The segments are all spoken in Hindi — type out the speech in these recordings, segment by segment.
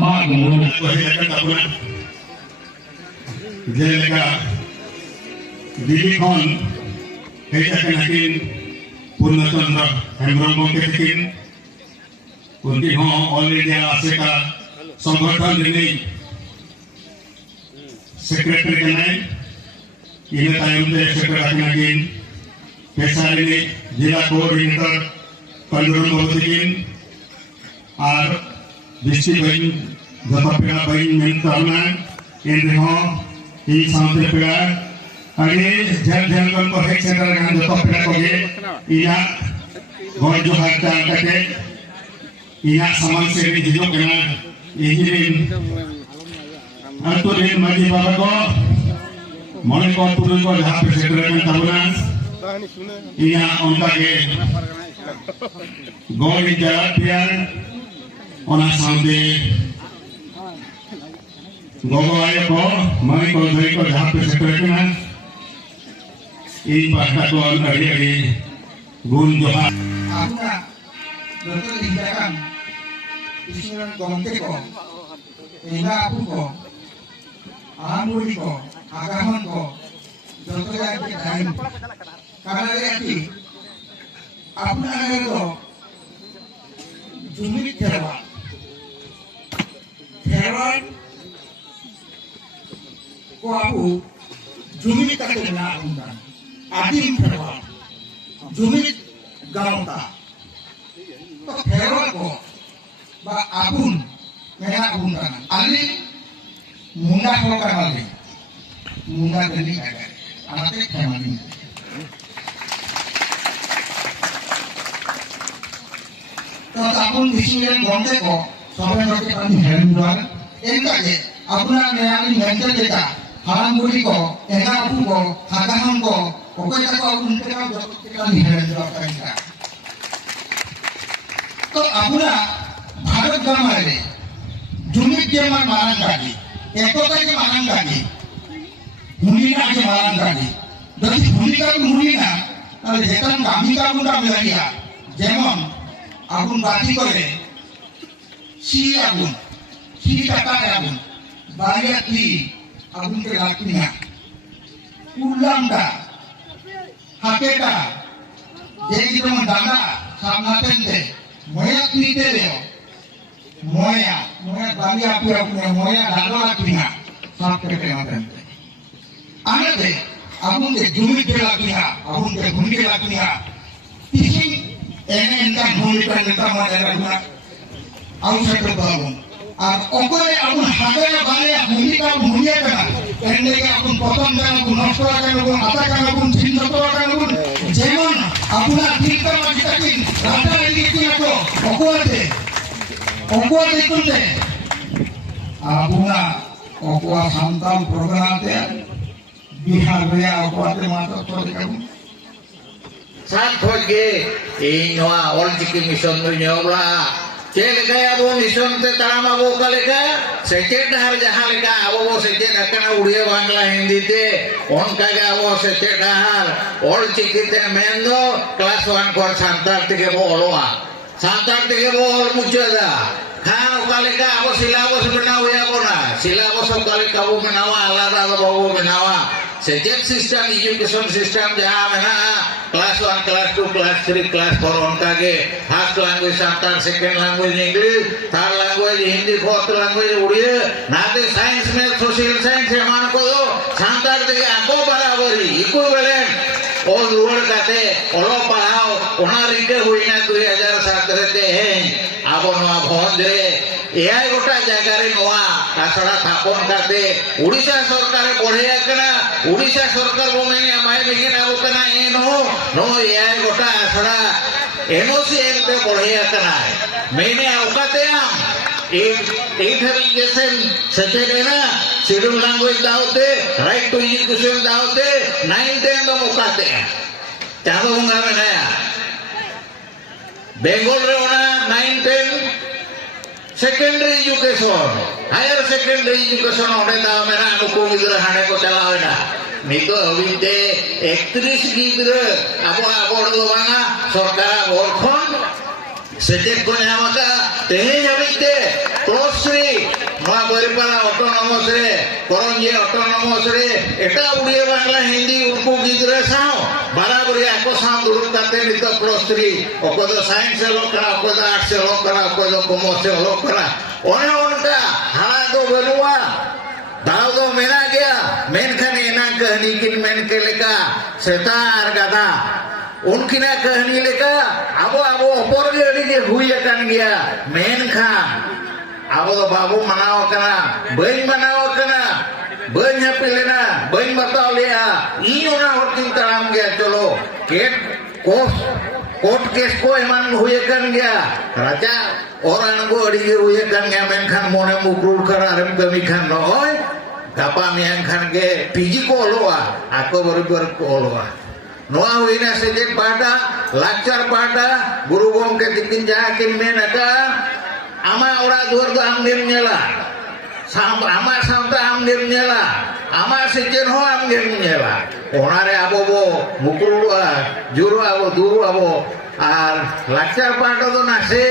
mak menurut kehidupan tabunan jelega dilikon kehidupan hakin Purnachandra Hembrol mungkin उनकी हो ऑल इंडिया आसे का संगठन दिल्ली सेक्रेटरी के नाम इन्हें टाइम दे सेक्रेटरी नागिन पेशारी ने जिला कोऑर्डिनेटर कंट्रोल बोलतीन और डिस्ट्रिक्ट बैंक जतपेड़ा बैंक मेंटरना इन्हें हो ये सामने पेड़ा अगे जल जल को हेड सेंटर का जतपेड़ा को ये इया गोल जो हाथ करके इया सामान से भी हिजो कना इंजीनियरिंग अंतुरिन माजी बाबा को मने को तुरु को जहां पे सेक्रेटरी ताबना इया उनका के गोली जला पियान ओना सामने गोगो आए को मने को धरी को जहां पे सेक्रेटरी ना इन पाटा को अड़ी गुण जोहा आपका doctor इंजाkan Isuran Gomte ko, Ina Apu ko, Amuri ko, Agaman ko, joto jayake time. Karena lagi, apna agak ko, jumit terwat, ko aku jumit tak kena undan, adim terwat, jumit gaunta, to terwat ko. Ba abun mena abun kana ali munda ko kana ali munda deni aga amate khamani to abun decision gonde ko sobe roke pani hendwal endage abuna neani mental deta haramuri ko ena apu ko hagaham ko okoi ta ko abun ka jotte pani hendwal kana to abuna Bharat गामारे जुमित के मारंग गाड़ी एकता के मारंग गाड़ी हुनीना के मारंग गाड़ी दसी हुनीका को हुनीना अरे जेतन गामी का बुंदा मिलाया जेमन आगुन बाती करे सी कटा आगुन बारिया की आगुन के लाकिना उल्लामदा हाकेटा जेगी तो दादा सामनातेंदे मोया नीते रे moya bali api apune moya dalo akina sab kete maten anade abun de jumi ke lakina abun de gundi ke lakina tisi ene enta muli pe neta ma era guna au se to babun ar okore abun hagaya bale muli ka muliya kana ende ke abun poton kana gun nosto kana gun ata kana gun sinnoto kana gun jemon abuna tikka majitakin rata elikina ko okore Ongkwa dikunde, abuna ongkwa santam program te bihar rea ongkwa te mato tori kamu. Saat hoge inwa all chiki mission tu nyobla, cel kaya abu mission te taram abu kalika, secet har jahan lika abu secet akan udia bangla hindi te, on kaya abu secet har all chiki te mendo class 1 for santar te ke boloa. Santar tiga bol mujada, kan kali kamu silabus menawa ya bona, silabus kali kamu menawa alada atau bawa menawa. Sejak sistem education system jaham na class 1, class 2, class 3, class 4 on kage, first language Santar, second language English, third language Hindi, fourth language Udiya, nanti science में social science mana ko Santar tiga aku barabari, equivalent. और लोअर कहते ओलो पढ़ाओ उन्हां रिके हुई ना 2007 रहते हैं अब नवा भोंदरे एआई गोटा जगह रे नवा आसड़ा थापन करते उड़ीसा सरकार बढ़िया कना उड़ीसा सरकार बोमेने माय बिगिन अब कना नो एआई गोटा आसड़ा एनओसी एनते बढ़िया कना मैंने औकाते हम एक एजुकेशन सचेतना शेड्यूल लैंग्वेज दावते राइट टू एजुकेशन दावते 9-10 दो मुकाते हैं चाहो उंगा में नया बेंगोल रे होना 9-10 secondary education higher secondary education होने दाव में ना अनुकूल गिद्रा हाने को चला है ना नितो अविते 31 गिद्रा अब दो बांगा सरकार और खोन सेटेक को न्यामका तेहे अविते Klosri Noa Baripala autonomous re Koronje autonomous re Eta Udia Bangla Hindi Unku Gidra Sao Barabari Ako Sao Dulu Kate Nito Klosri Okodo Science Lokara Okodo Arts Lokara Okodo Commerce Lokara One Onka Halado Benua Dao do mena gaya men khan enang kahani kin men ke leka seta ar gada unkina kahani leka abo opor ge adi ge hui akan gaya men khan abo do babu manaw kana bain manaw kana bain hapilena bain batao lea ini ona hortin taram gaya cholo court case को एमान हुए कन गया राजा orang को अड़ी हुए कन गया मेन खान मोने मुकुल करा रम कमी खान नोय गपा मियां खान के पीजी को लोआ आको बरोबर को लोआ नोआ हुईना सेजेट पाटा लाक्चर पाटा गुरु गोम के तिकिन जाकिन मेन अका आमा ओरा दुर दो आम निम नेला sam ama samta am niam nyela ama sejen ho am niam nyela onare abo bo mukuru juru abo duru abo ar lakchar pato do nase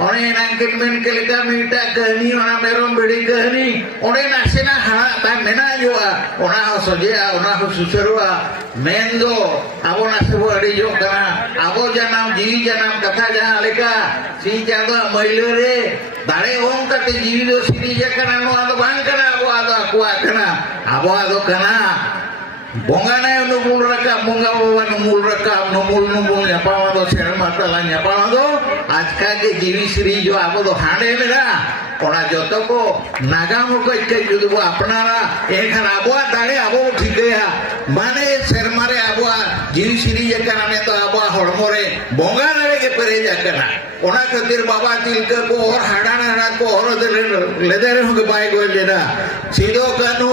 one nangkin men kelika mita kahani ona merom bedi kahani one nase na hana ta mena jo ona ho soje ona ho suserua mendo abo nase bo adi jo kana abo janam jiwi janam katha jaha leka si jado mailore dare om kate jiwi do sini je kana no ado bang kana abo ado aku kana abo ado kana bongana numul raka bonga bawa numul raka numul nyapa ado ser mata la nyapa ado ajka ke jiwi sri jo abo do hande mera ona joto ko nagam ko ikke judu bo apnara ekhan abo dare abo thikaya mane ser mare abo jiwi sri je kana ne to abo hormore bonga dare ke pere jakana ona khatir baba tilka ko और हाड़ा को और लेदर हो बाय गोल लेना सीधो कानू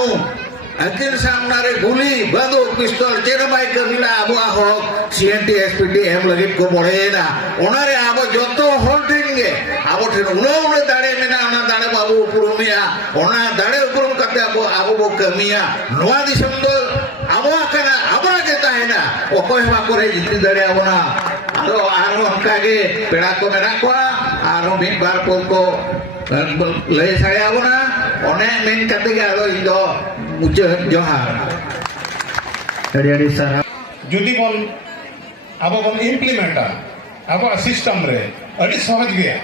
अकिल सामनारे गुली बंदूक पिस्तौल चेरबाई कमिला आबो हो सीएनटी एसपीटी एम लगित को बढ़ेना ओनारे आबो जतो होल्डिंगे आबो ठेन उनो दाड़े मेना ओना दाड़े बाबू उपरुमिया ओना दाड़े उपरुम कते आबो बो कमिया नोआ दिसम दो आबो आकना आबरा जेता हैना ओकोय मा करे जिति दाड़े आबोना आरो अंकागे पेड़ा को मेना को आरो बिन बार को लय सारे आबोना ओने मेन कते गे आरो इदो मुझे जोहार अड़ी साहब जुदी बन अब बन इम्प्लीमेंटा अब सिस्टम रे अड़ी सहज गया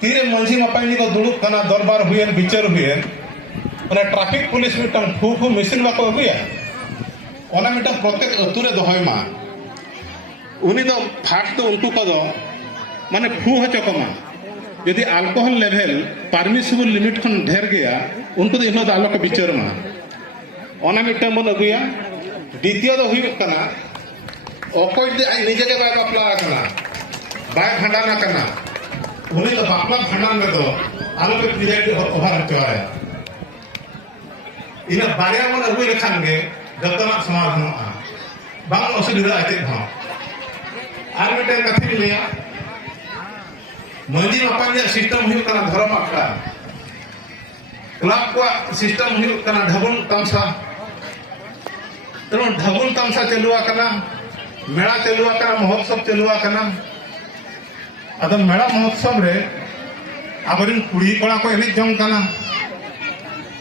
तीरे मंझी मपाई को दुड़ुब कना दरबार हुएन विचार हुएन ओना ट्रैफिक पुलिस मिटन फू मशीन बाको हुया ओना मिटन प्रत्येक अतुरे दोहय मा उनी दो फाट तो उनको को दो माने फू हचकमा यदि अल्कोहल लेवल परमिसिबल लिमिट खन ढेर गया उनको तो इनो आलोक विचार मा ओना मिटन बन अगुया द्वितीय दो हुई कना ओकोय दे आई निजे के बाय बापला कना बाय भंडाना कना उनी तो बापला भंडान में तो आलोक प्रिजेंट ओभार हचवाय इना बारिया मन अगुय लेखान गे जतना समाधान आ बांग असुविधा आते भाव आर मिटन कथि लिया मंजी मापान सिस्टम हुई कना धर्म आखड़ा क्लब को सिस्टम हुई कना ढबुन तमसा तेणु ढबुन तमसा चलुआ कना मेला चलुआ कना महोत्सव चलुआ कना अद मेला महोत्सव रे आबरिन कुड़ी कोड़ा को एने जंग कना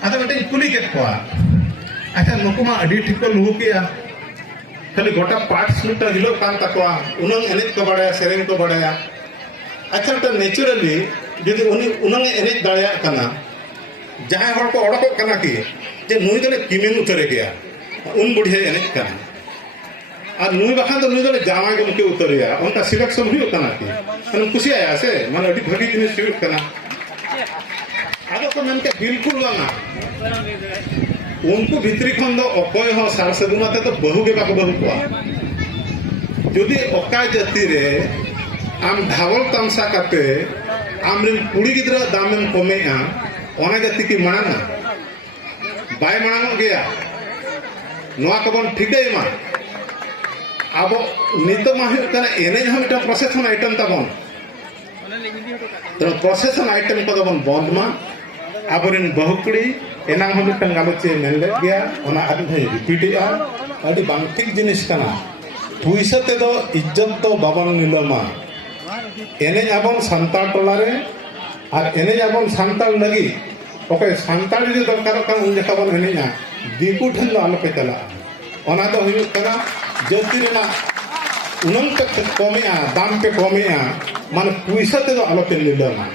अद बेटे कुली के को अच्छा नुकुमा अडी ठीक को लुहु किया खाली गोटा पार्ट्स मीटर हिलो कान तकवा उनंग एने को बड़ाया सेरेन को बड़ाया अच्छा तो नेचुरली यदि उन्हें एनेज दाया कना जहां हर को ओडको कना की जे नुई दले किमिन उतरे गया उन बुढ़िया एनेज कना और नुई बखान तो नुई दले जामा के मुके उतरिया उनका सिलेक्शन हुई कना की हम खुशी आया से माने अडी भगी जिनिस सिलेक्ट कना आदो को मन के बिल्कुल ना उनको भित्री खन दो अकय हो सार सगुनाते तो बहु के बाको बहु को यदि ओका जाति रे आम ढावल तमसा काते आमरिन कुड़ी गिद्रा दामेन कमेआ ओना जाति की माना बाय माना गया नोआ को बन ठिकै मा अब नितो मा हुई कना एने हम इटा प्रोसेसन आइटम तबन तो प्रोसेसन आइटम को बन बंद मा आबरिन बहुकुड़ी एना हम इटा गालोचे मेनले गया ओना आदि भाई रिपीट आ आदि बांग ठीक जिनिस कना पुइसा ते दो इज्जत तो बाबन निलमा एने आबन संताल टोला रे और एने आबन सांताल लगी ओके सांताली रे दरकार का उन जका बन एनेया दीकु ठन दो आलो पे चला ओना दो हुयु कना जति रेना उनन पे कमेया दाम पे कमेया मान पैसा ते दो आलो पे लिलना